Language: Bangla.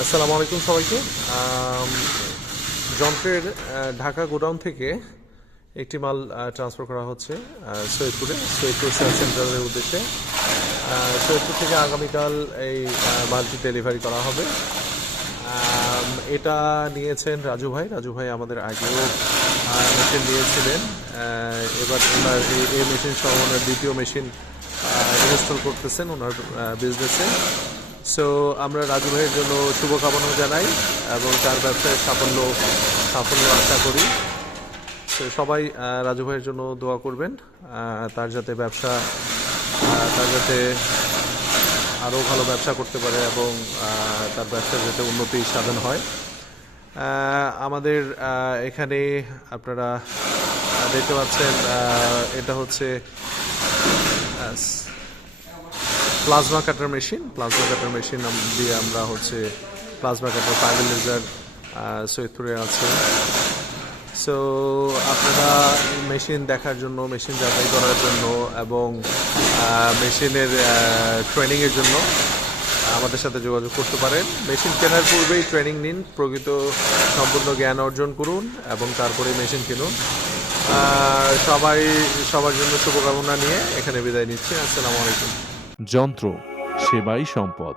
আসসালামু আলাইকুম সবাইকে। যন্ত্রের ঢাকা গোডাউন থেকে একটি মাল ট্রান্সফার করা হচ্ছে সৈয়দপুর সেল সেন্টারের উদ্দেশ্যে। সৈয়দপুর থেকে আগামীকাল এই মালটি ডেলিভারি করা হবে। এটা নিয়েছেন রাজু ভাই আমাদের আগেও মেশিন নিয়েছিলেন। এবার ওনার এই মেশিন সহ ওনার দ্বিতীয় মেশিন ইনস্টল করতেছেন ওনার বিজনেসে। সো আমরা রাজু ভাইয়ের জন্য শুভকামনা জানাই এবং তার ব্যবসায় সাফল্য আশা করি। তো সবাই রাজু ভাইয়ের জন্য দোয়া করবেন, তার যাতে আরও ভালো ব্যবসা করতে পারে এবং তার ব্যবসা যাতে উন্নতি সাধন হয়। আমাদের এখানে আপনারা দেখতে পাচ্ছেন এটা হচ্ছে প্লাজমা কাটার মেশিন দিয়ে আমরা প্লাজমা কাটার ফাইবার লেজার সৈয়দপুরে আছে। সো আপনারা মেশিন দেখার জন্য, মেশিন যাচাই করার জন্য এবং মেশিনের ট্রেনিংয়ের জন্য আমাদের সাথে যোগাযোগ করতে পারেন। মেশিন কেনার পূর্বেই ট্রেনিং নিন, প্রকৃত সম্পূর্ণ জ্ঞান অর্জন করুন এবং তারপরে মেশিন কিনুন। সবার জন্য শুভকামনা নিয়ে এখানে বিদায় নিচ্ছি। আসসালামু আলাইকুম। যন্ত্র সেবাই সম্পদ।